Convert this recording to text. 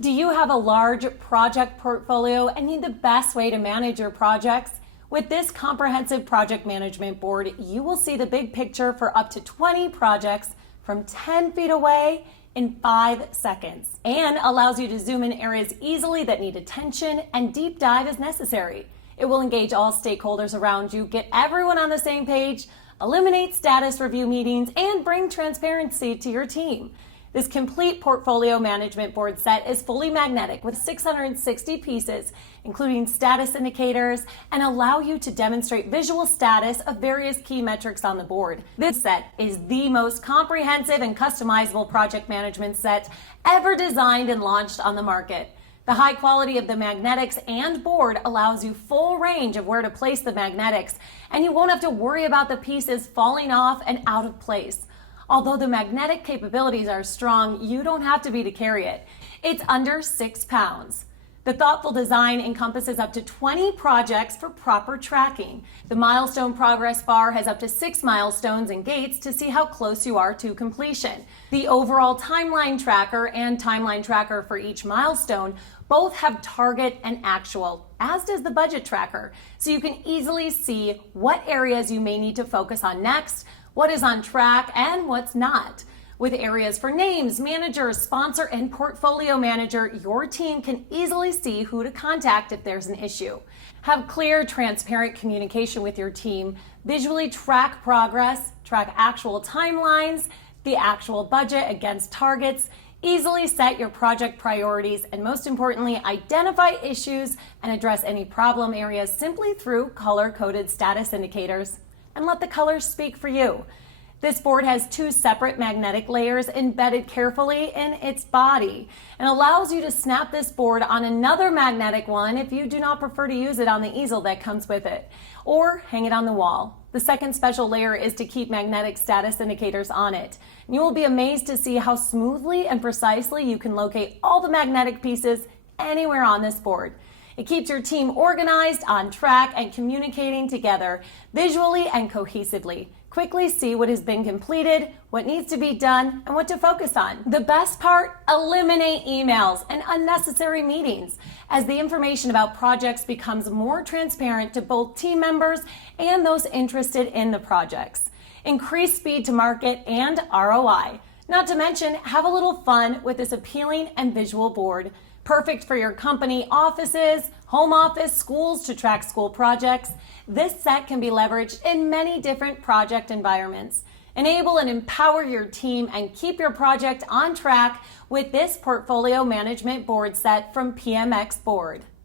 Do you have a large project portfolio and need the best way to manage your projects? With this comprehensive project management board, you will see the big picture for up to 20 projects from 10 feet away in 5 seconds, and allows you to zoom in areas easily that need attention and deep dive as necessary. It will engage all stakeholders around you, get everyone on the same page, eliminate status review meetings, and bring transparency to your team. This complete portfolio management board set is fully magnetic with 660 pieces, including status indicators, and allow you to demonstrate visual status of various key metrics on the board. This set is the most comprehensive and customizable project management set ever designed and launched on the market. The high quality of the magnetics and board allows you full range of where to place the magnetics, and you won't have to worry about the pieces falling off and out of place. Although the magnetic capabilities are strong, you don't have to be to carry it. It's under 6 pounds. The thoughtful design encompasses up to 20 projects for proper tracking. The milestone progress bar has up to 6 milestones and gates to see how close you are to completion. The overall timeline tracker and timeline tracker for each milestone both have target and actual, as does the budget tracker, so you can easily see what areas you may need to focus on next, what is on track, and what's not. With areas for names, manager, sponsor, and portfolio manager, your team can easily see who to contact if there's an issue. Have clear, transparent communication with your team, visually track progress, track actual timelines, the actual budget against targets, easily set your project priorities, and most importantly, identify issues and address any problem areas simply through color-coded status indicators. And let the colors speak for you. This board has 2 separate magnetic layers embedded carefully in its body and allows you to snap this board on another magnetic one if you do not prefer to use it on the easel that comes with it, or hang it on the wall. The second special layer is to keep magnetic status indicators on it. And you will be amazed to see how smoothly and precisely you can locate all the magnetic pieces anywhere on this board. It keeps your team organized, on track, and communicating together visually and cohesively. Quickly see what has been completed, what needs to be done, and what to focus on. The best part, eliminate emails and unnecessary meetings as the information about projects becomes more transparent to both team members and those interested in the projects. Increase speed to market and ROI. Not to mention, have a little fun with this appealing and visual board. Perfect for your company offices, home office, schools to track school projects. This set can be leveraged in many different project environments. Enable and empower your team and keep your project on track with this portfolio management board set from PMXBoard.